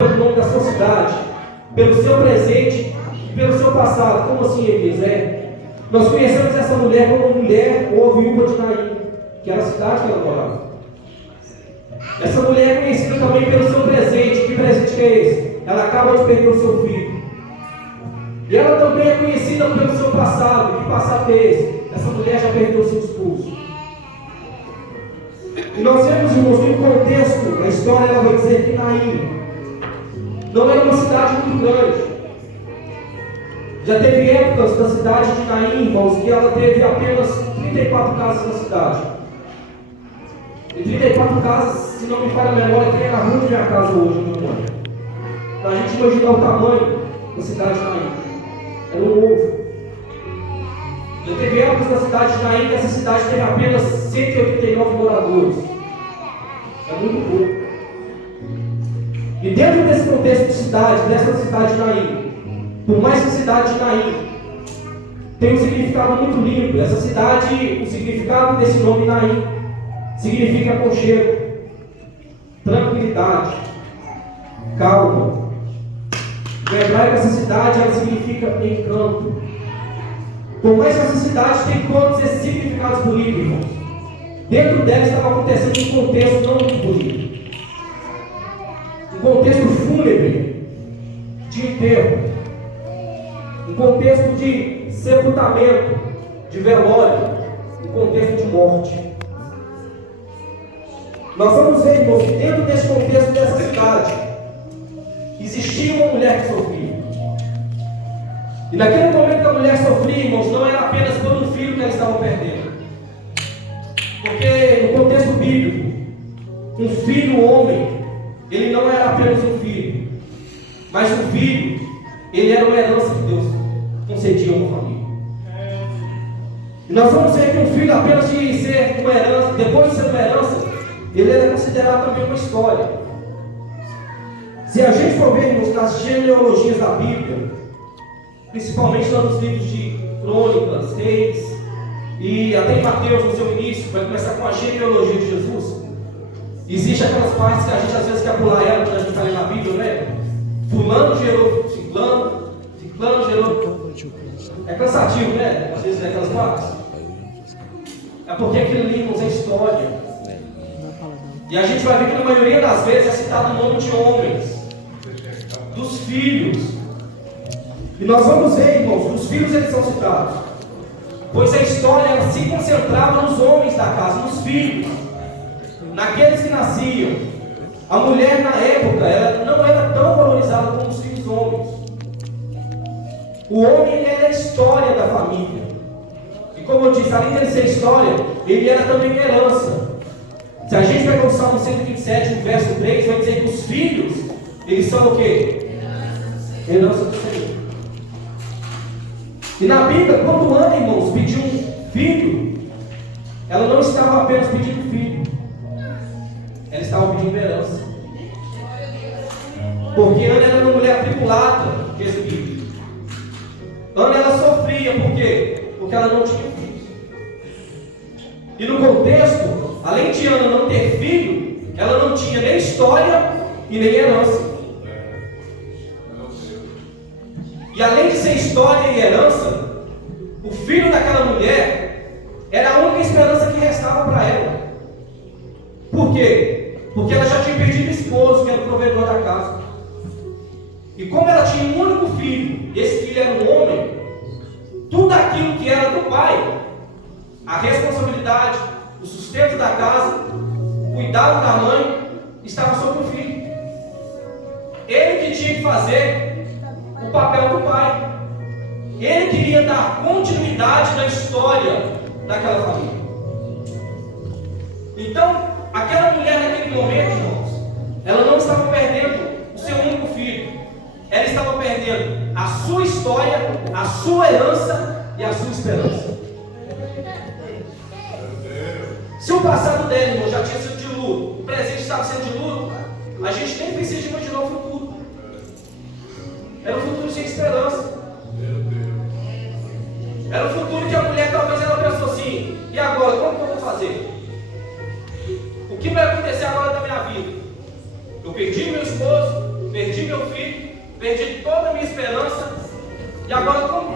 o nome da sua cidade, pelo seu presente e pelo seu passado. Como assim, Elias? Nós conhecemos essa mulher como mulher ou viúva de Naim, que era a cidade que ela morava. Essa mulher é conhecida também pelo seu presente. Que presente que é esse? Ela acaba de perder o seu filho. E ela também é conhecida pelo seu passado. Que passado que é esse? Essa mulher já perdeu o seu esposo. E nós vemos, irmãos, que no contexto, a história ela vai dizer que Naim não era uma cidade muito grande. Já teve épocas da cidade de Naim, irmãos, que ela teve apenas 34 casas na cidade. E 34 casas, se não me falha a memória, tem a rua de minha casa hoje, meu irmão. Para a gente imaginar o tamanho da cidade de Naim. Era um ovo. Já teve épocas da cidade de Naim que essa cidade teve apenas 189 moradores. É muito pouco. E dentro desse contexto de cidade, dessa cidade de Naim, por mais que a cidade de Naim tenha um significado muito lindo, essa cidade, o significado desse nome Naim, significa aconchego, tranquilidade, calma. Em hebraico, essa cidade ela significa encanto. Por mais que essa cidade tenha todos esses significados bonitos, irmãos, dentro dela estava acontecendo um contexto não muito bonito. Um contexto fúnebre, de enterro, um contexto de sepultamento, de velório, um contexto de morte. Nós vamos ver, irmãos, que dentro desse contexto dessa cidade existia uma mulher que sofria. E naquele momento que a mulher sofria, irmãos, não era apenas por um filho que ela estava perdendo. Porque no contexto bíblico, um filho homem, ele não era apenas um filho, mas um filho, ele era uma herança que Deus concedia a uma família. E nós vamos ver que um filho, apenas de ser uma herança, depois de ser uma herança, ele era considerado também uma história. Se a gente for ver, irmãos, nas genealogias da Bíblia, principalmente lá nos livros de Crônicas, Reis, e até em Mateus no seu início, vai começar com a genealogia de Jesus. Existe aquelas partes que a gente às vezes quer pular ela quando a gente está lendo a Bíblia, né? Fulano gerou ciclano, ciclano gerou. É cansativo, né? Às vezes aquelas partes. É porque aquilo ali, irmãos, é história. E a gente vai ver que na maioria das vezes é citado o nome de homens, dos filhos. E nós vamos ver, irmãos, que os filhos eles são citados, pois a história ela se concentrava nos homens da casa, nos filhos, naqueles que nasciam. A mulher na época ela não era tão valorizada como os filhos homens. O homem ele era a história da família. E como eu disse, além de ele ser história, ele era também herança. Se a gente pegar o Salmo 127, o verso 3, vai dizer que os filhos, eles são o quê? Herança do Senhor. E na Bíblia, quando Ana, irmãos, pediu um filho, ela não estava apenas pedindo filho, ela estava pedindo herança. Porque Ana era uma mulher atribulada, diz o Bíblia. Ana ela sofria, por quê? Porque ela não tinha filhos. E no contexto, além de Ana não ter filho, ela não tinha nem história e nem herança. E além de ser história e herança, o filho daquela mulher era a única esperança que restava para ela. Por quê? Porque ela já tinha perdido o esposo, que era o provedor da casa. E como ela tinha um único filho, e esse filho era um homem, tudo aquilo que era do pai, a responsabilidade, o sustento da casa, o cuidado da mãe, estava sobre o filho. Ele que tinha que fazer o papel do pai. Ele queria dar continuidade na história daquela família. Então, aquela mulher naquele momento, irmãos, ela não estava perdendo o seu único filho. Ela estava perdendo a sua história, a sua herança e a sua esperança. Se o passado dela, irmão, já tinha sido de luto, o presente estava sendo de luto, a gente nem precisa imaginar o futuro. Era um futuro sem esperança. Era um futuro que a mulher talvez ela pensou assim: e agora, como que eu vou fazer? O que vai acontecer agora na minha vida? Eu perdi meu esposo, perdi perdi toda a minha esperança, e agora como